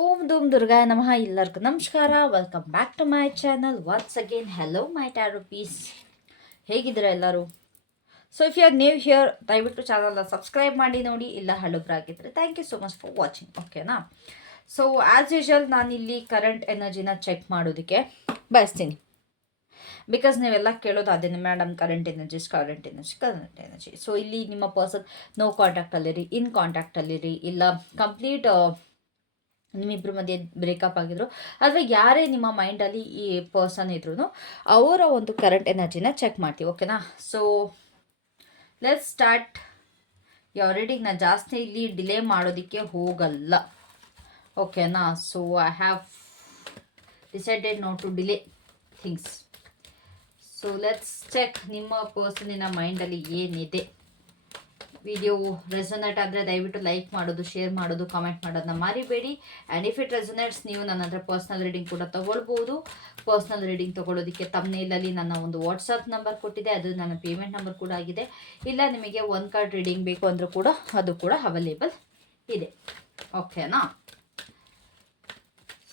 ಓಂ ಧೂಮ್ ದುರ್ಗಾಯ ನಮಃ ಎಲ್ಲರಿಗೂ ನಮಸ್ಕಾರ. Welcome back to my channel what's again hello my tarot peace ಹೇಗಿದ್ದೀರಾ ಎಲ್ಲರೂ? So if you are new here ದಯವಿಟ್ಟು ಚಾನಲ್ನ ಸಬ್ಸ್ಕ್ರೈಬ್ ಮಾಡಿ, ನೋಡಿ, ಇಲ್ಲ ಹಳಬ್ರಾಗಿದ್ದರೆ thank you so much for watching ಓಕೆನಾ ಸೊ ಆ್ಯಸ್ ಯೂಶಲ್ ನಾನಿಲ್ಲಿ ಕರೆಂಟ್ ಎನರ್ಜಿನ ಚೆಕ್ ಮಾಡೋದಕ್ಕೆ ಬಯಸ್ತೀನಿ. ಬಿಕಾಸ್ ನೀವೆಲ್ಲ ಕೇಳೋದು ಅದೇನೇ madam current energies current energy current energy so ಇಲ್ಲಿ ನಿಮ್ಮ ಪರ್ಸನ್ ನೋ ಕಾಂಟ್ಯಾಕ್ಟಲ್ಲಿರಿ ಇನ್ ಕಾಂಟ್ಯಾಕ್ಟಲ್ಲಿರಿ ಇಲ್ಲ ಕಂಪ್ಲೀಟ್ ನಿಮ್ಮಿಬ್ಬರ ಮಧ್ಯೆ ಬ್ರೇಕಪ್ ಆಗಿದ್ರು. ಅಥವಾ ಯಾರೇ ನಿಮ್ಮ ಮೈಂಡಲ್ಲಿ ಈ ಪರ್ಸನ್ ಇದ್ರು ಅವರ ಒಂದು ಕರೆಂಟ್ ಎನರ್ಜಿನ ಚೆಕ್ ಮಾಡ್ತೀವಿ ಓಕೆನಾ ಸೊ ಲೆಟ್ ಸ್ಟಾರ್ಟ್ ಆಲ್ರೆಡಿ ನಾನು ಜಾಸ್ತಿ ಇಲ್ಲಿ ಡಿಲೇ ಮಾಡೋದಕ್ಕೆ ಹೋಗಲ್ಲ ಓಕೆನಾ so I have decided not to delay things so let's check ನಿಮ್ಮ ಪರ್ಸನಿನ ಮೈಂಡಲ್ಲಿ ಏನಿದೆ. ವಿಡಿಯೋ ರೆಸೊನೇಟ್ ಆದರೆ ದಯವಿಟ್ಟು ಲೈಕ್ ಮಾಡೋದು ಶೇರ್ ಮಾಡೋದು ಕಾಮೆಂಟ್ ಮಾಡೋದನ್ನ ಮರಿಬೇಡಿ. ಆ್ಯಂಡ್ ಇಫ್ ಇಟ್ ರೆಸೊನೇಟ್ಸ್ ನೀವು ನನ್ನ ಹತ್ರ ಪರ್ಸ್ನಲ್ ರೀಡಿಂಗ್ ಕೂಡ ತೊಗೊಳ್ಬೋದು. ಪರ್ಸ್ನಲ್ ರೀಡಿಂಗ್ ತೊಗೊಳ್ಳೋದಕ್ಕೆ ತಮ್ಮನೇಲಲ್ಲಿ ನನ್ನ ಒಂದು ವಾಟ್ಸಪ್ ನಂಬರ್ ಕೊಟ್ಟಿದೆ. ಅದು ನನ್ನ ಪೇಮೆಂಟ್ ನಂಬರ್ ಕೂಡ ಆಗಿದೆ. ಇಲ್ಲ, ನಿಮಗೆ ಒನ್ ಕಾರ್ಡ್ ರೀಡಿಂಗ್ ಬೇಕು ಅಂದರೂ ಕೂಡ ಅದು ಕೂಡ ಅವೈಲೇಬಲ್ ಇದೆ. ಓಕೆನಾ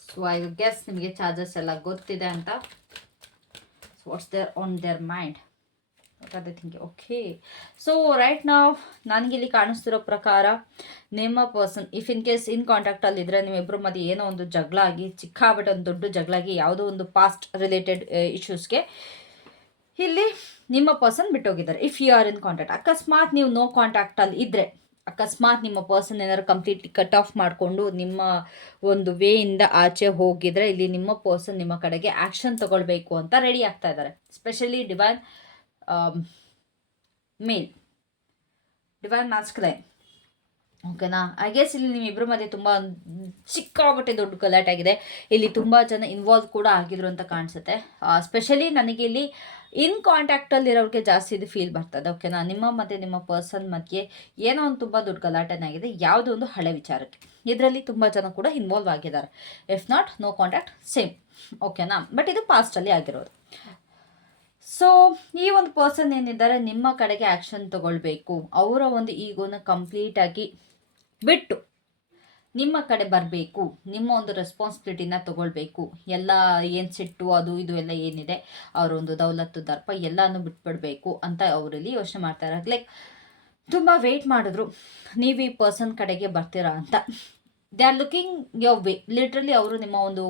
ಸೊ ಐ ಗೆಸ್ ನಿಮಗೆ ಚಾರ್ಜಸ್ ಎಲ್ಲ ಗೊತ್ತಿದೆ ಅಂತ. What's there on their mind ಅದೇ ಥಿಂಕಿಂಗ್ ಓಕೆ ಸೊ ರೈಟ್ ನಾವು ನನಗಿಲ್ಲಿ ಕಾಣಿಸ್ತಿರೋ ಪ್ರಕಾರ, ನಿಮ್ಮ person if in case in ಕಾಂಟ್ಯಾಕ್ಟಲ್ಲಿ ಇದ್ದರೆ ನಿಮ್ಮಿಬ್ಬರು ಮಧ್ಯೆ ಏನೋ ಒಂದು ಜಗಳ ಆಗಿ ಚಿಕ್ಕಾಬಿಟ್ಟು ಒಂದು ದೊಡ್ಡ ಜಗಳ ಆಗಿ ಯಾವುದೋ ಒಂದು ಪಾಸ್ಟ್ ರಿಲೇಟೆಡ್ ಇಶ್ಯೂಸ್ಗೆ ಇಲ್ಲಿ ನಿಮ್ಮ person ಬಿಟ್ಟೋಗಿದ್ದಾರೆ. If you are in contact ಅಕಸ್ಮಾತ್ ನೀವು ನೋ ಕಾಂಟ್ಯಾಕ್ಟಲ್ಲಿ ಇದ್ದರೆ ಅಕಸ್ಮಾತ್ ನಿಮ್ಮ ಪರ್ಸನ್ ಏನಾದ್ರು ಕಂಪ್ಲೀಟ್ಲಿ ಕಟ್ ಆಫ್ ಮಾಡಿಕೊಂಡು ನಿಮ್ಮ ಒಂದು ವೇಯಿಂದ ಆಚೆ ಹೋಗಿದ್ರೆ, ಇಲ್ಲಿ ನಿಮ್ಮ ಪರ್ಸನ್ ನಿಮ್ಮ ಕಡೆಗೆ ಆ್ಯಕ್ಷನ್ ತಗೊಳ್ಬೇಕು ಅಂತ ರೆಡಿ ಆಗ್ತಾ ಇದ್ದಾರೆ. Specially divine male divine masculine ಓಕೆನಾ ಐ ಗೆಸ್ ಇಲ್ಲಿ ನಿಮ್ಮಿಬ್ಬರ ಮಧ್ಯೆ ತುಂಬ ಚಿಕ್ಕಾಬಟ್ಟೆ ದೊಡ್ಡ ಗಲಾಟೆ ಆಗಿದೆ. ಇಲ್ಲಿ ತುಂಬ ಜನ ಇನ್ವಾಲ್ವ್ ಕೂಡ ಆಗಿದ್ರು ಅಂತ ಕಾಣಿಸುತ್ತೆ. ಸ್ಪೆಷಲಿ ನನಗೆ ಇಲ್ಲಿ ಇನ್ ಕಾಂಟ್ಯಾಕ್ಟಲ್ಲಿರೋರಿಗೆ ಜಾಸ್ತಿ ಇದು ಫೀಲ್ ಬರ್ತದೆ. ಓಕೆನಾ ನಿಮ್ಮ ಮತ್ತು ನಿಮ್ಮ ಪರ್ಸನ್ ಮಧ್ಯೆ ಏನೋ ಒಂದು ತುಂಬ ದೊಡ್ಡ ಗಲಾಟೆನಾಗಿದೆ ಯಾವುದೋ ಒಂದು ಹಳೆ ವಿಚಾರಕ್ಕೆ. ಇದರಲ್ಲಿ ತುಂಬ ಜನ ಕೂಡ ಇನ್ವಾಲ್ವ್ ಆಗಿದ್ದಾರೆ. If not no contact same ಓಕೆನಾ ಬಟ್ ಇದು ಪಾಸ್ಟಲ್ಲಿ ಆಗಿರೋದು. ಸೊ ಈ ಒಂದು ಪರ್ಸನ್ ಏನಿದ್ದಾರೆ, ನಿಮ್ಮ ಕಡೆಗೆ ಆ್ಯಕ್ಷನ್ ತಗೊಳ್ಬೇಕು. ಅವರ ಒಂದು ಈಗೋನ ಕಂಪ್ಲೀಟಾಗಿ ಬಿಟ್ಟು ನಿಮ್ಮ ಕಡೆ ಬರಬೇಕು. ನಿಮ್ಮ ಒಂದು ರೆಸ್ಪಾನ್ಸಿಬಿಲಿಟಿನ ತಗೊಳ್ಬೇಕು. ಎಲ್ಲ ಏನು ಸಿಟ್ಟು, ಅದು, ಇದು ಎಲ್ಲ ಏನಿದೆ, ಅವರ ಒಂದು ದೌಲತ್ತು, ದರ್ಪ ಎಲ್ಲನೂ ಬಿಟ್ಬಿಡಬೇಕು ಅಂತ ಅವರಲ್ಲಿ ಯೋಚನೆ ಮಾಡ್ತಾರೆ ಲೈಕ್ ತುಂಬ ವೆಯ್ಟ್ ಮಾಡಿದ್ರು, ನೀವು ಈ ಪರ್ಸನ್ ಕಡೆಗೆ ಬರ್ತೀರಾ ಅಂತ. They are looking your way literally ಅವರು ನಿಮ್ಮ ಒಂದು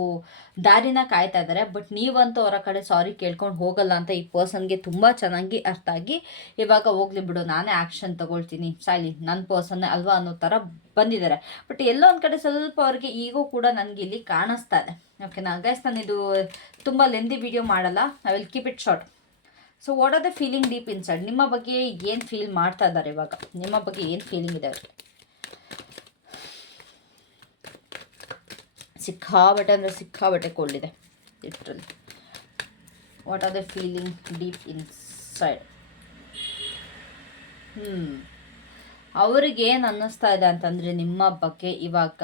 ದಾರಿನ ಕಾಯ್ತಾ ಇದ್ದಾರೆ. ಬಟ್ ನೀವಂತೂ ಅವರ ಕಡೆ ಸಾರಿ ಕೇಳ್ಕೊಂಡು ಹೋಗಲ್ಲ ಅಂತ ಈ ಪರ್ಸನ್ಗೆ ತುಂಬ ಚೆನ್ನಾಗಿ ಅರ್ಥ ಆಗಿ ಇವಾಗ ಹೋಗ್ಲಿ ಬಿಡು, ನಾನೇ ಆ್ಯಕ್ಷನ್ ತಗೊಳ್ತೀನಿ. ಸಾಲಿ ನನ್ನ ಪರ್ಸನ್ ಅಲ್ವಾ ಅನ್ನೋ ಥರ ಬಂದಿದ್ದಾರೆ. ಬಟ್ ಎಲ್ಲೋ ಒಂದು ಕಡೆ ಸ್ವಲ್ಪ ಅವ್ರಿಗೆ ಈಗೂ ಕೂಡ ನನಗೆ ಇಲ್ಲಿ ಕಾಣಿಸ್ತಾ ಇದೆ. ಓಕೆನಾ ಗೈಸ್ ನಾನು ಇದು ತುಂಬ ಲೆಂದಿ ವಿಡಿಯೋ ಮಾಡಲ್ಲ. I will keep it short so what are the feeling deep inside ನಿಮ್ಮ ಬಗ್ಗೆ ಏನು ಫೀಲ್ ಮಾಡ್ತಾ ಇದ್ದಾರೆ ಇವಾಗ? ನಿಮ್ಮ ಬಗ್ಗೆ ಏನು ಫೀಲಿಂಗ್ ಇದೆ ಅವ್ರಿಗೆ? ಸಿಕ್ಕಾಬಟ್ಟೆ ಅಂದರೆ ಸಿಕ್ಕಾಬಟ್ಟೆ ಕೊಲ್ಲಿದೆ ಇಟ್ರಲ್ಲಿ what are the feeling deep inside ಹ್ಞೂ ಅವ್ರಿಗೆ ಏನು ಅನ್ನಿಸ್ತಾ ಇದೆ ಅಂತಂದರೆ ನಿಮ್ಮ ಬಗ್ಗೆ ಇವಾಗ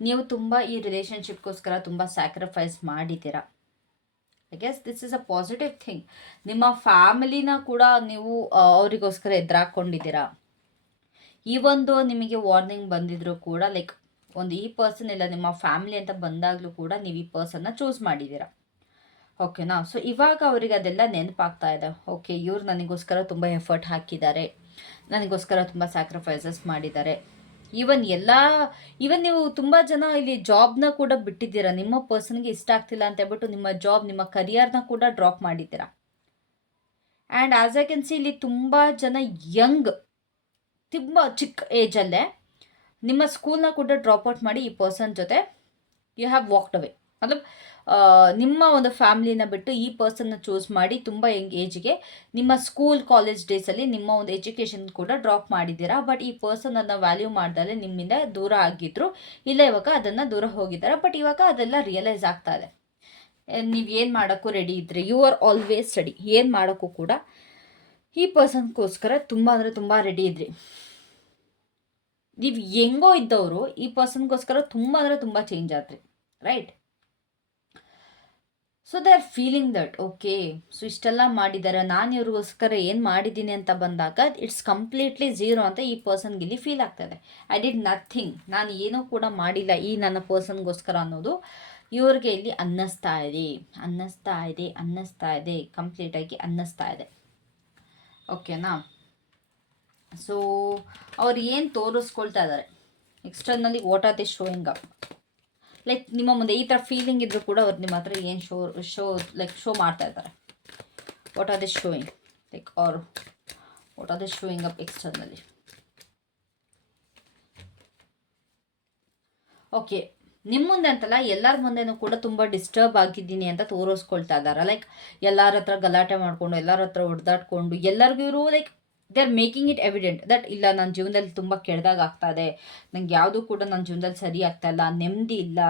ನೀವು ತುಂಬ ಈ ರಿಲೇಷನ್ಶಿಪ್ಗೋಸ್ಕರ ತುಂಬ ಸ್ಯಾಕ್ರಿಫೈಸ್ ಮಾಡಿದ್ದೀರಾ? I guess this is a positive thing ನಿಮ್ಮ ಫ್ಯಾಮಿಲಿನ ಕೂಡ ನೀವು ಅವರಿಗೋಸ್ಕರ ಎದುರಾಕೊಂಡಿದ್ದೀರಾ? ಈ ಒಂದು ನಿಮಗೆ ವಾರ್ನಿಂಗ್ ಬಂದಿದ್ರು ಕೂಡ ಲೈಕ್ ಒಂದು ಈ ಪರ್ಸನ್ ಇಲ್ಲ, ನಿಮ್ಮ ಫ್ಯಾಮಿಲಿ ಅಂತ ಬಂದಾಗಲೂ ಕೂಡ ನೀವು ಈ ಪರ್ಸನ್ನ ಚೂಸ್ ಮಾಡಿದ್ದೀರಾ ಓಕೆನಾ ಸೊ ಇವಾಗ ಅವರಿಗೆ ಅದೆಲ್ಲ ನೆನಪಾಗ್ತಾ ಇದೆ. ಓಕೆ ಇವ್ರು ನನಗೋಸ್ಕರ ತುಂಬ ಎಫರ್ಟ್ ಹಾಕಿದ್ದಾರೆ. ನನಗೋಸ್ಕರ ತುಂಬ ಸ್ಯಾಕ್ರಿಫೈಸಸ್ ಮಾಡಿದ್ದಾರೆ. ಈವನ್ ಎಲ್ಲ ಈವನ್ ನೀವು ತುಂಬ ಜನ ಇಲ್ಲಿ ಜಾಬ್ನ ಕೂಡ ಬಿಟ್ಟಿದ್ದೀರಾ. ನಿಮ್ಮ ಪರ್ಸನ್ಗೆ ಇಷ್ಟ ಆಗ್ತಿಲ್ಲ ಅಂತ ಹೇಳ್ಬಿಟ್ಟು ನಿಮ್ಮ ಜಾಬ್ ನಿಮ್ಮ ಕರಿಯರ್ನ ಕೂಡ ಡ್ರಾಪ್ ಮಾಡಿದ್ದೀರಾ. And as I can see ಇಲ್ಲಿ ತುಂಬ ಜನ ಯಂಗ್ ತುಂಬ ಚಿಕ್ಕ ಏಜಲ್ಲೇ ನಿಮ್ಮ ಸ್ಕೂಲ್ನ ಕೂಡ ಡ್ರಾಪ್ ಔಟ್ ಮಾಡಿ ಈ ಪರ್ಸನ್ ಜೊತೆ ಯು ಹ್ಯಾವ್ ವಾಕ್ಡ್ ಅವೇ ಮತ್ತು ನಿಮ್ಮ ಒಂದು ಫ್ಯಾಮಿಲಿನ ಬಿಟ್ಟು ಈ ಪರ್ಸನ್ನ ಚೂಸ್ ಮಾಡಿ ತುಂಬ ಯಂಗ್ ಏಜ್ಗೆ ನಿಮ್ಮ ಸ್ಕೂಲ್ ಕಾಲೇಜ್ ಡೇಸಲ್ಲಿ ನಿಮ್ಮ ಒಂದು ಎಜುಕೇಷನ್ ಕೂಡ ಡ್ರಾಪ್ ಮಾಡಿದ್ದೀರಾ? ಬಟ್ ಈ ಪರ್ಸನ್ ಅನ್ನು ವ್ಯಾಲ್ಯೂ ಮಾಡ್ದಲ್ಲೇ ನಿಮ್ಮಿಂದ ದೂರ ಆಗಿದ್ರು. ಇಲ್ಲ ಇವಾಗ ಅದನ್ನು ದೂರ ಹೋಗಿದ್ದಾರೆ. ಬಟ್ ಇವಾಗ ಅದೆಲ್ಲ ರಿಯಲೈಸ್ ಆಗ್ತಾ ಇದೆ. ನೀವು ಏನು ಮಾಡೋಕ್ಕೂ ರೆಡಿ ಇದ್ದರೆ ಯು ಆರ್ ಆಲ್ವೇಸ್ ರೆಡಿ ಏನು ಮಾಡೋಕ್ಕೂ ಕೂಡ ಈ ಪರ್ಸನ್ಗೋಸ್ಕರ ತುಂಬ ಅಂದರೆ ತುಂಬ ರೆಡಿ ಇದ್ರಿ. ನೀವು ಹೆಂಗೋ ಇದ್ದವರು ಈ ಪರ್ಸನ್ಗೋಸ್ಕರ ತುಂಬ ಅಂದರೆ ತುಂಬ ಚೇಂಜ್ ಆದ್ರಿ right so they are feeling that okay so ಇಷ್ಟೆಲ್ಲ ಮಾಡಿದ್ದಾರೆ ನಾನು ಇವ್ರಿಗೋಸ್ಕರ ಏನು ಮಾಡಿದ್ದೀನಿ ಅಂತ ಬಂದಾಗ ಇಟ್ಸ್ ಕಂಪ್ಲೀಟ್ಲಿ ಝೀರೋ ಅಂತ ಈ ಪರ್ಸನ್ಗೆ ಇಲ್ಲಿ ಫೀಲ್ ಆಗ್ತದೆ. ಐ ಡಿಡ್ ನಥಿಂಗ್ ನಾನು ಏನೂ ಕೂಡ ಮಾಡಿಲ್ಲ ಈ ನನ್ನ ಪರ್ಸನ್ಗೋಸ್ಕರ ಅನ್ನೋದು ಇವ್ರಿಗೆ ಇಲ್ಲಿ ಅನ್ನಿಸ್ತಾ ಇದೆ ಅನ್ನಿಸ್ತಾ ಇದೆ ಅನ್ನಿಸ್ತಾ ಇದೆ ಕಂಪ್ಲೀಟಾಗಿ ಅನ್ನಿಸ್ತಾ ಇದೆ. ಓಕೆನಾ ಸೊ ಅವ್ರು ಏನು ತೋರಿಸ್ಕೊಳ್ತಾ ಇದ್ದಾರೆ externally what are the showing up like ನಿಮ್ಮ ಮುಂದೆ ಈ ಥರ ಫೀಲಿಂಗ್ ಇದ್ದರೂ ಕೂಡ ಅವ್ರು ನಿಮ್ಮ ಹತ್ರ ಏನು ಶೋ ಶೋ ಲೈಕ್ ಶೋ ಮಾಡ್ತಾ ಇದ್ದಾರೆ what are the showing like are what are the showing up ಎಕ್ಸ್ಟರ್ನಲ್ಲಿ okay ನಿಮ್ಮ ಮುಂದೆ ಅಂತಲ್ಲ ಎಲ್ಲರ ಮುಂದೆನೂ ಕೂಡ ತುಂಬ ಡಿಸ್ಟರ್ಬ್ ಆಗಿದ್ದೀನಿ ಅಂತ ತೋರಿಸ್ಕೊಳ್ತಾ ಇದ್ದಾರೆ ಲೈಕ್ ಎಲ್ಲರ ಹತ್ರ ಗಲಾಟೆ ಮಾಡಿಕೊಂಡು, ಎಲ್ಲರ ಹತ್ರ ಹೊಡೆದಾಡ್ಕೊಂಡು ಎಲ್ಲರಿಗೂ ಇವರು like they are making it evident that ಇಲ್ಲ ನನ್ನ ಜೀವನದಲ್ಲಿ ತುಂಬ ಕೆಡ್ದಾಗ ಆಗ್ತಾ ಇದೆ ನಂಗೆ ಯಾವುದೂ ಕೂಡ ನನ್ನ ಜೀವನದಲ್ಲಿ ಸರಿ ಆಗ್ತಾ ಇಲ್ಲ, ನೆಮ್ಮದಿ ಇಲ್ಲ.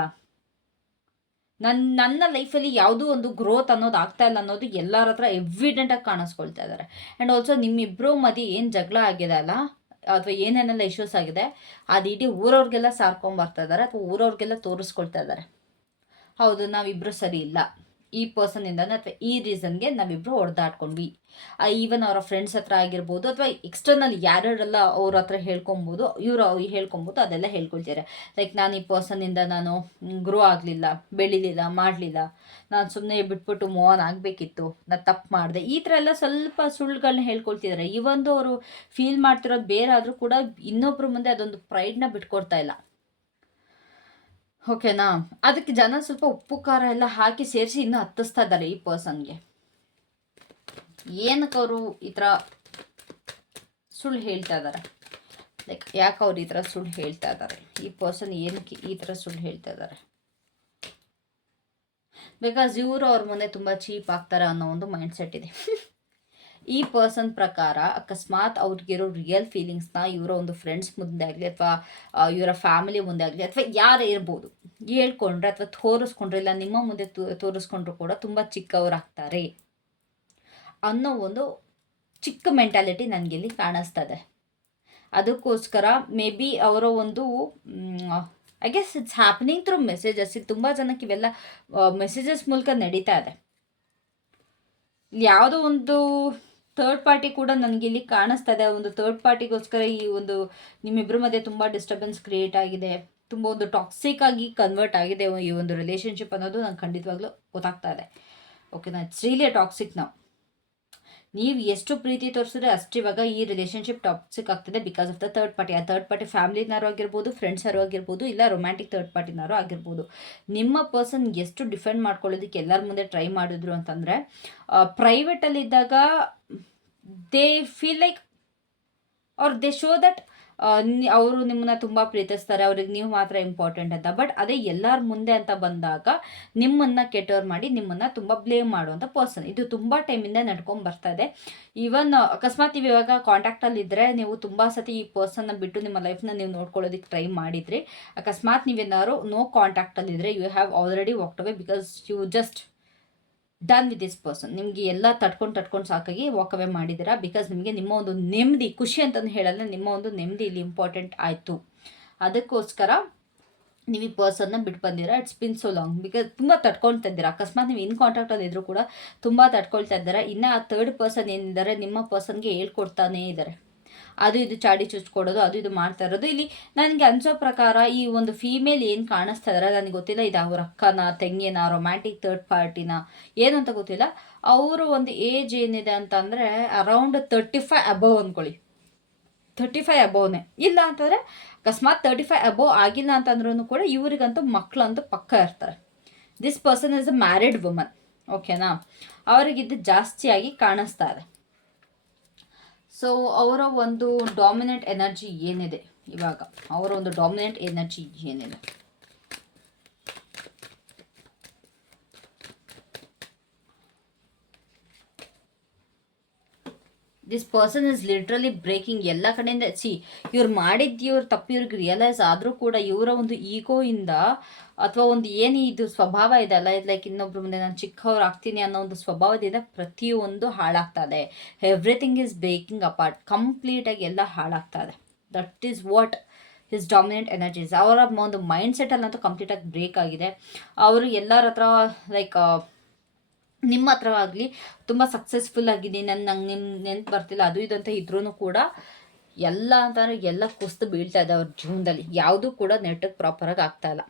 ನನ್ನ ನನ್ನ ಲೈಫಲ್ಲಿ ಯಾವುದೂ ಒಂದು ಗ್ರೋತ್ ಅನ್ನೋದು ಆಗ್ತಾ ಇಲ್ಲ ಅನ್ನೋದು ಎಲ್ಲರ ಹತ್ರ ಎವಿಡೆಂಟಾಗಿ ಕಾಣಿಸ್ಕೊಳ್ತಾ ಇದ್ದಾರೆ ಆ್ಯಂಡ್ ಆಲ್ಸೋ ನಿಮ್ಮಿಬ್ಬರು ಮದಿ ಏನು ಜಗಳ ಆಗಿದೆ ಅಲ್ಲ, ಅಥವಾ ಏನೇನೆಲ್ಲ ಇಶ್ಯೂಸ್ ಆಗಿದೆ, ಅದು ಇಡೀ ಊರವ್ರಿಗೆಲ್ಲ ಸಾರ್ಕೊಂಬರ್ತಾ ಇದ್ದಾರೆ ಅಥವಾ ಊರವ್ರಿಗೆಲ್ಲ ತೋರಿಸ್ಕೊಳ್ತಾ ಇದ್ದಾರೆ ಹೌದು ನಾವಿಬ್ಬರು ಸರಿ ಇಲ್ಲ. ಈ ಪರ್ಸನ್ನಿಂದ ಅಥವಾ ಈ ರೀಸನ್ಗೆ ನಾವಿಬ್ಬರು ಹೊಡೆದಾಡ್ಕೊಂಡ್ವಿ ಈವನ್ ಅವರ ಫ್ರೆಂಡ್ಸ್ ಹತ್ರ ಆಗಿರ್ಬೋದು ಅಥವಾ ಎಕ್ಸ್ಟರ್ನಲ್ ಯಾರ್ಯಾರೆಲ್ಲ ಅವ್ರ ಹತ್ರ ಹೇಳ್ಕೊಬೋದು, ಇವರು ಹೇಳ್ಕೊಬೋದು, ಅದೆಲ್ಲ ಹೇಳ್ಕೊಳ್ತಾರೆ. ಲೈಕ್ ನಾನು ಈ ಪರ್ಸನಿಂದ ನಾನು ಗ್ರೋ ಆಗಲಿಲ್ಲ, ಬೆಳಿಲಿಲ್ಲ, ಮಾಡಲಿಲ್ಲ, ನಾನು ಸುಮ್ಮನೆ ಬಿಟ್ಬಿಟ್ಟು ಮೂವ್ ಆನ್ ಆಗಬೇಕಿತ್ತು, ನಾನು ತಪ್ಪು ಮಾಡಿದೆ. ಈ ಥರ ಎಲ್ಲ ಸ್ವಲ್ಪ ಸುಳ್ಳುಗಳನ್ನ ಹೇಳ್ಕೊಳ್ತಿದ್ದಾರೆ ಈ ಅವರು ಫೀಲ್ ಮಾಡ್ತಿರೋದು ಬೇರೆ ಆದರೂ ಕೂಡ ಇನ್ನೊಬ್ಬರ ಮುಂದೆ ಅದೊಂದು ಪ್ರೈಡ್ನ ಬಿಟ್ಕೊಡ್ತಾ ಇಲ್ಲ. ಓಕೆನಾ? ಅದಕ್ಕೆ ಜನ ಸ್ವಲ್ಪ ಉಪ್ಪು, ಖಾರ ಎಲ್ಲ ಹಾಕಿ ಸೇರಿಸಿ ಇನ್ನೂ ಹತ್ತಿಸ್ತಾ ಇದ್ದಾರೆ ಈ ಪರ್ಸನ್ಗೆ. ಏನಕ್ಕೆ ಅವರು ಈ ಥರ ಸುಳ್ಳು ಹೇಳ್ತಾ ಇದ್ದಾರೆ? ಲೈಕ್, ಯಾಕೆ ಅವ್ರು ಈ ಥರ ಸುಳ್ಳು ಹೇಳ್ತಾ ಇದ್ದಾರೆ? ಈ ಪರ್ಸನ್ ಏನಕ್ಕೆ ಈ ಥರ ಸುಳ್ಳು ಹೇಳ್ತಾ ಇದ್ದಾರೆ? ಬಿಕಾಸ್ ಇವರು ಅವ್ರ ಮುಂದೆ ತುಂಬ ಚೀಪ್ ಆಗ್ತಾರೆ ಅನ್ನೋ ಒಂದು ಮೈಂಡ್ ಸೆಟ್ ಇದೆ. ಈ ಪರ್ಸನ್ ಪ್ರಕಾರ ಅಕಸ್ಮಾತ್ ಅವ್ರಿಗಿರೋ ರಿಯಲ್ ಫೀಲಿಂಗ್ಸ್ನ ಇವರ ಒಂದು ಫ್ರೆಂಡ್ಸ್ ಮುಂದೆ ಆಗಲಿ ಅಥವಾ ಇವರ ಫ್ಯಾಮಿಲಿ ಮುಂದೆ ಆಗಲಿ ಅಥವಾ ಯಾರೇ ಇರ್ಬೋದು ಹೇಳ್ಕೊಂಡ್ರೆ ಅಥವಾ ತೋರಿಸ್ಕೊಂಡ್ರೆ ಇಲ್ಲ ನಿಮ್ಮ ಮುಂದೆ ತೋರಿಸ್ಕೊಂಡ್ರು ಕೂಡ ತುಂಬ ಚಿಕ್ಕವರಾಗ್ತಾರೆ ಅನ್ನೋ ಒಂದು ಚಿಕ್ಕ ಮೆಂಟಾಲಿಟಿ ನನಗಿಲ್ಲಿ ಕಾಣಿಸ್ತದೆ. ಅದಕ್ಕೋಸ್ಕರ ಮೇ ಬಿ ಅವರ ಒಂದು I guess it's happening through messages ಇದು ತುಂಬ ಜನಕ್ಕೆ ಇವೆಲ್ಲ ಮೆಸೇಜಸ್ ಮೂಲಕ ನಡೀತಾ ಇದೆ. ಯಾವುದೋ ಒಂದು ಥರ್ಡ್ ಪಾರ್ಟಿ ಕೂಡ ನನಗೆ ಇಲ್ಲಿ ಕಾಣಿಸ್ತಾ ಇದೆ ಒಂದು ಥರ್ಡ್ ಪಾರ್ಟಿಗೋಸ್ಕರ ಈ ಒಂದು ನಿಮ್ಮಿಬ್ಬರ ಮಧ್ಯೆ ತುಂಬ ಡಿಸ್ಟರ್ಬೆನ್ಸ್ ಕ್ರಿಯೇಟ್ ಆಗಿದೆ. ತುಂಬ ಒಂದು ಟಾಕ್ಸಿಕ್ ಆಗಿ ಕನ್ವರ್ಟ್ ಆಗಿದೆ ಈ ಒಂದು ರಿಲೇಶನ್ಶಿಪ್ ಅನ್ನೋದು ನಂಗೆ ಖಂಡಿತವಾಗ್ಲೂ ಗೊತ್ತಾಗ್ತಾ ಇದೆ. ಓಕೆನಾ ಇಟ್ಸ್ ರಿಯಲಿ ಟಾಕ್ಸಿಕ್ ನಾವು ನೀವು ಎಷ್ಟು ಪ್ರೀತಿ ತೋರಿಸಿದ್ರೆ ಅಷ್ಟು ಇವಾಗ ಈ ರಿಲೇಷನ್ಶಿಪ್ ಟಾಪ್ಸಿಕ್ ಆಗ್ತದೆ because of the third party ಆ ಥರ್ಡ್ ಪಾರ್ಟಿ ಫ್ಯಾಮಿಲಿನಾರು ಆಗಿರ್ಬೋದು ಫ್ರೆಂಡ್ಸರು ಆಗಿರ್ಬೋದು, ಇಲ್ಲ ರೊಮ್ಯಾಂಟಿಕ್ ಥರ್ಡ್ ಪಾರ್ಟಿನಾರು ಆಗಿರ್ಬೋದು. ನಿಮ್ಮ ಪರ್ಸನ್ ಎಷ್ಟು ಡಿಫೆಂಡ್ ಮಾಡ್ಕೊಳ್ಳೋದಕ್ಕೆ ಎಲ್ಲರ ಮುಂದೆ ಟ್ರೈ ಮಾಡಿದ್ರು ಅಂತಂದರೆ ಪ್ರೈವೇಟಲ್ಲಿದ್ದಾಗ they feel like are they show that ಅವರು ನಿಮ್ಮನ್ನ ತುಂಬ ಪ್ರೀತಿಸ್ತಾರೆ, ಅವ್ರಿಗೆ ನೀವು ಮಾತ್ರ ಇಂಪಾರ್ಟೆಂಟ್ ಅಂತ. ಬಟ್ ಅದೇ ಎಲ್ಲರ ಮುಂದೆ ಅಂತ ಬಂದಾಗ ನಿಮ್ಮನ್ನ ಕೆಟ್ಟವ್ರು ಮಾಡಿ ನಿಮ್ಮನ್ನ ತುಂಬ ಬ್ಲೇಮ್ ಮಾಡುವಂಥ ಪರ್ಸನ್ ಇದು ತುಂಬ ಟೈಮಿಂದ ನಡ್ಕೊಂಡು ಬರ್ತಾ ಇದೆ. ಈವನ್ ಅಕಸ್ಮಾತ್ ನೀವು ಇವಾಗ ಕಾಂಟ್ಯಾಕ್ಟಲ್ಲಿ ಇದ್ದರೆ ನೀವು ತುಂಬ ಸತಿ ಈ ಪರ್ಸನ್ನ ಬಿಟ್ಟು ನಿಮ್ಮ ಲೈಫ್ನ ನೀವು ನೋಡ್ಕೊಳ್ಳೋದಕ್ಕೆ ಟ್ರೈ ಮಾಡಿದ್ರಿ. ಅಕಸ್ಮಾತ್ ನೀವೇನಾದ್ರು ನೋ ಕಾಂಟ್ಯಾಕ್ಟಲ್ಲಿ ಇದ್ದರೆ you have already walked away because you just done with this person ನಿಮಗೆ ಎಲ್ಲ ತಡ್ಕೊಂಡು ತಡ್ಕೊಂಡು ಸಾಕಾಗಿ ವಾಕ್ ಅವೇ ಮಾಡಿದ್ದೀರಾ? ಬಿಕಾಸ್ ನಿಮಗೆ ನಿಮ್ಮ ಒಂದು ನೆಮ್ಮದಿ, ಖುಷಿ ಅಂತಂದು ಹೇಳಲ್ಲ, ನಿಮ್ಮ ಒಂದು ನೆಮ್ಮದಿ ಇಲ್ಲಿ ಇಂಪಾರ್ಟೆಂಟ್ ಆಯಿತು. ಅದಕ್ಕೋಸ್ಕರ ನೀವು ಈ ಪರ್ಸನ್ನ ಬಿಟ್ಟು ಬಂದಿರಾ it's been so long because ತುಂಬ ತಡ್ಕೊಳ್ತಾ ಇದ್ದೀರಾ? ಅಕಸ್ಮಾತ್ ನೀವು ಇನ್ ಕಾಂಟ್ಯಾಕ್ಟಲ್ಲಿ ಇದ್ದರೂ ಕೂಡ ತುಂಬ ತಡ್ಕೊಳ್ತಾ ಇದ್ದಾರೆ? ಇನ್ನು ಆ ಥರ್ಡ್ ಪರ್ಸನ್ ಏನಿದ್ದಾರೆ, ನಿಮ್ಮ ಪರ್ಸನ್ಗೆ ಹೇಳ್ಕೊಡ್ತಾನೇ ಇದ್ದಾರೆ. ಅದು ಇದು ಚಾಡಿ ಚುಚ್ಕೊಡೋದು, ಅದು ಇದು ಮಾಡ್ತಾ ಇರೋದು. ಇಲ್ಲಿ ನನಗೆ ಅನಿಸೋ ಪ್ರಕಾರ ಈ ಒಂದು ಫೀಮೇಲ್ ಏನು ಕಾಣಿಸ್ತಾ ಇದಾರೆ ನನಗೆ ಗೊತ್ತಿಲ್ಲ. ಇದು ಅವ್ರ ಅಕ್ಕನ, ತೆಂಗಿನ ರೊಮ್ಯಾಂಟಿಕ್ ಥರ್ಡ್ ಪಾರ್ಟಿನ ಏನು ಅಂತ ಗೊತ್ತಿಲ್ಲ. ಅವರು ಒಂದು ಏಜ್ ಏನಿದೆ ಅಂತಂದರೆ ಅರೌಂಡ್ ತರ್ಟಿ ಫೈವ್ ಅಬವ್ ಅಂದ್ಕೊಳ್ಳಿ ತರ್ಟಿ ಫೈವ್ ಅಬೋವ್ನೇ ಇಲ್ಲ ಅಂತಂದರೆ ಅಕಸ್ಮಾತ್ ತರ್ಟಿ ಫೈವ್ ಅಬೋವ್ ಆಗಿಲ್ಲ ಅಂತಂದ್ರೂ ಕೂಡ ಇವರಿಗಂತೂ ಮಕ್ಕಳಂತೂ ಪಕ್ಕ ಇರ್ತಾರೆ. This person is a married woman ಓಕೆನಾ ಅವರಿಗಿದ್ದು ಜಾಸ್ತಿಯಾಗಿ ಕಾಣಿಸ್ತಾ ಇದೆ. ಸೊ ಅವರ ಒಂದು ಡಾಮಿನೆಂಟ್ ಎನರ್ಜಿ ಏನಿದೆ? ಇವಾಗ ಅವರ ಒಂದು ಡಾಮಿನೆಂಟ್ ಎನರ್ಜಿ ಏನಿದೆ? This person is literally breaking ಎಲ್ಲ ಕಡೆಯಿಂದ. ಸಿ ಇವ್ರು ಮಾಡಿದ್ದು ಇವ್ರು ತಪ್ಪು ಇವ್ರಿಗೆ ರಿಯಲೈಸ್ ಆದರೂ ಕೂಡ ಇವರ ಒಂದು ಈಗೋಯಿಂದ ಅಥವಾ ಒಂದು ಏನು ಇದು ಸ್ವಭಾವ ಇದೆ ಅಲ್ಲ ಲೈಕ್ ಇನ್ನೊಬ್ರು ಮುಂದೆ ನಾನು ಚಿಕ್ಕವ್ರು ಆಗ್ತೀನಿ ಅನ್ನೋ ಒಂದು ಸ್ವಭಾವದಿಂದ ಪ್ರತಿಯೊಂದು ಹಾಳಾಗ್ತಾ ಇದೆ ಎವ್ರಿಥಿಂಗ್ ಇಸ್ ಬ್ರೇಕಿಂಗ್ ಅಪಾರ್ಟ್ ಕಂಪ್ಲೀಟಾಗಿ ಎಲ್ಲ ಹಾಳಾಗ್ತಾ ಇದೆ that is what is dominant energies ಅವರ ಒಂದು ಮೈಂಡ್ ಸೆಟಲ್ಲಂತೂ ಕಂಪ್ಲೀಟಾಗಿ ಬ್ರೇಕ್ ಆಗಿದೆ. ಅವರು ಎಲ್ಲರ ಹತ್ರ ಲೈಕ್ ನಿಮ್ಮ ಹತ್ರ ಆಗಲಿ ತುಂಬ ಸಕ್ಸಸ್ಫುಲ್ ಆಗಿದ್ದೀನಿ ನನ್ನ ನಂಗೆ ನಿಮ್ಮ ನೆನ್ಪು ಬರ್ತಿಲ್ಲ, ಅದು ಇದು ಅಂತ ಇದ್ರೂ ಕೂಡ ಎಲ್ಲ ಅಂತಂದರೆ ಎಲ್ಲ ಕುಸ್ತು ಬೀಳ್ತಾ ಇದೆ ಅವ್ರ ಜೀವನದಲ್ಲಿ. ಯಾವುದೂ ಕೂಡ ನೆಟ್ಟಗೆ ಪ್ರಾಪರಾಗಿ ಆಗ್ತಾ ಇಲ್ಲ.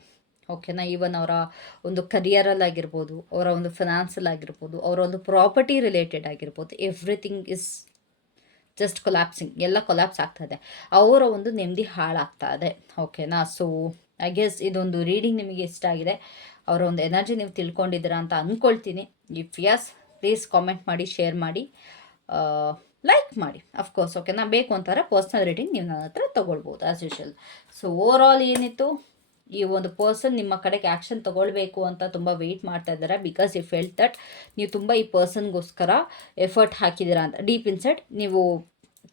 ಓಕೆನಾ ಈವನ್ ಅವರ ಒಂದು ಕರಿಯರಲ್ಲಿ ಆಗಿರ್ಬೋದು, ಅವರ ಒಂದು ಫಿನಾನ್ಸಲ್ಲಿ ಆಗಿರ್ಬೋದು, ಅವರ ಒಂದು ಪ್ರಾಪರ್ಟಿ ರಿಲೇಟೆಡ್ ಆಗಿರ್ಬೋದು ಎವ್ರಿಥಿಂಗ್ ಇಸ್ ಜಸ್ಟ್ ಕೊಲ್ಯಾಪ್ಸಿಂಗ್ ಎಲ್ಲ ಕೊಲ್ಯಾಪ್ಸ್ ಆಗ್ತಾ ಇದೆ. ಅವರ ಒಂದು ನೆಮ್ಮದಿ ಹಾಳಾಗ್ತಾ ಇದೆ. ಓಕೆನಾ ಸೊ ಐ ಗೆಸ್ ಇದೊಂದು ರೀಡಿಂಗ್ ನಿಮಗೆ ಇಷ್ಟ ಆಗಿದೆ. ಅವರ ಒಂದು ಎನರ್ಜಿ ನೀವು ತಿಳ್ಕೊಂಡಿದ್ದೀರಾ ಅಂತ ಅಂದ್ಕೊಳ್ತೀನಿ ಇಫ್ ಯಸ್ ಪ್ಲೀಸ್ ಕಾಮೆಂಟ್ ಮಾಡಿ ಶೇರ್ ಮಾಡಿ. ಲೈಕ್ ಮಾಡಿ. ಅಫ್ಕೋರ್ಸ್ ಓಕೆನಾ ಬೇಕು ಅಂತಾರೆ ಪರ್ಸ್ನಲ್ ರೀಡಿಂಗ್ ನೀವು ನನ್ನ ಹತ್ರ ತೊಗೊಳ್ಬೋದು as usual so overall ಏನಿತ್ತು? ಈ ಒಂದು ಪರ್ಸನ್ ನಿಮ್ಮ ಕಡೆಗೆ ಆ್ಯಕ್ಷನ್ ತೊಗೊಳ್ಬೇಕು ಅಂತ ತುಂಬ ವೆಯ್ಟ್ ಮಾಡ್ತಾ ಇದ್ದಾರೆ ಬಿಕಾಸ್ ಯು ಫೆಲ್ಟ್ ದಟ್ ನೀವು ತುಂಬ ಈ ಪರ್ಸನ್ಗೋಸ್ಕರ ಎಫರ್ಟ್ ಹಾಕಿದ್ದೀರಾ ಅಂತ. ಡೀಪ್ ಇನ್ಸೈಡ್ ನೀವು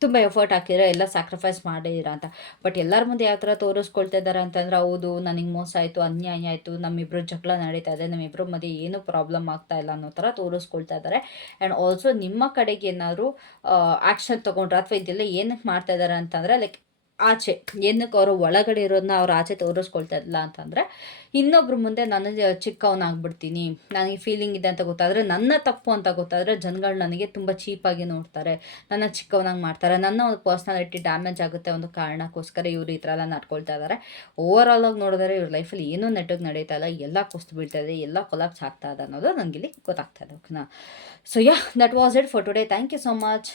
ತುಂಬ ಎಫರ್ಟ್ ಹಾಕಿದ್ರೆ ಎಲ್ಲ ಸ್ಯಾಕ್ರಿಫೈಸ್ ಮಾಡಿದ್ದೀರಾ ಅಂತ. ಬಟ್ ಎಲ್ಲರ ಮುಂದೆ ಯಾವ ಥರ ತೋರಿಸ್ಕೊಳ್ತಾ ಇದ್ದಾರೆ ಅಂತಂದ್ರೆ, ಹೌದು, ನನಗೆ ಮೋಸ ಆಯಿತು, ಅನ್ಯಾಯ ಆಯಿತು ನಮ್ಮಿಬ್ಬರು ಜಗಳ ನಡೀತಾ ಇದೆ ನಮ್ಮಿಬ್ಬರ ಮಧ್ಯೆ ಏನೂ ಪ್ರಾಬ್ಲಮ್ ಆಗ್ತಾ ಇಲ್ಲ ಅನ್ನೋ ಥರ ತೋರಿಸ್ಕೊಳ್ತಾ ಇದ್ದಾರೆ ಆ್ಯಂಡ್ ಆಲ್ಸೋ ನಿಮ್ಮ ಕಡೆಗೆ ಏನಾದರೂ ಆ್ಯಕ್ಷನ್ ತೊಗೊಂಡ್ರೆ ಅಥವಾ ಇದೆಲ್ಲ ಏನಕ್ಕೆ ಮಾಡ್ತಾ ಇದ್ದಾರೆ ಅಂತಂದರೆ ಲೈಕ್ ಆಚೆ, ಏನಕ್ಕೆ ಅವರು ಒಳಗಡೆ ಇರೋದನ್ನ ಅವ್ರು ಆಚೆ ತೋರಿಸ್ಕೊಳ್ತಾ ಇಲ್ಲ ಅಂತಂದರೆ, ಇನ್ನೊಬ್ರ ಮುಂದೆ ನಾನು ಚಿಕ್ಕವನಾಗ್ಬಿಡ್ತೀನಿ, ನನಗೆ ಫೀಲಿಂಗ್ ಇದೆ ಅಂತ ಗೊತ್ತಾದರೆ, ನನ್ನ ತಪ್ಪು ಅಂತ ಗೊತ್ತಾದರೆ ಜನಗಳು ನನಗೆ ತುಂಬ ಚೀಪಾಗಿ ನೋಡ್ತಾರೆ. ನನ್ನ ಚಿಕ್ಕವನಾಗಿ ಮಾಡ್ತಾರೆ. ನನ್ನ ಒಂದು ಪರ್ಸ್ನಾಲಿಟಿ ಡ್ಯಾಮೇಜ್ ಆಗುತ್ತೆ ಒಂದು ಕಾರಣಕ್ಕೋಸ್ಕರ ಇವರು ಈ ಥರ ಎಲ್ಲ ನಡ್ಕೊಳ್ತಾ ಇದ್ದಾರೆ ಓವರ್ ಆಲ್ ಆಗಿ ನೋಡಿದ್ರೆ ಇವ್ರ ಲೈಫಲ್ಲಿ ಏನೂ ನೆಟ್ಟಗೆ ನಡೀತಾ ಇಲ್ಲ. ಎಲ್ಲ ಕುಸ್ತು ಬೀಳ್ತಾ ಇದೆ. ಎಲ್ಲ ಕೊಲಾಪ್ಸ್ ಆಗ್ತಾ ಇದೆ ಅನ್ನೋದು ನನಗೆ ಇಲ್ಲಿ ಗೊತ್ತಾಗ್ತಾ ಇದೆ ಓಕೆನಾ so yeah that was it for today thank you so much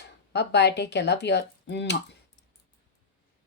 bye take care love your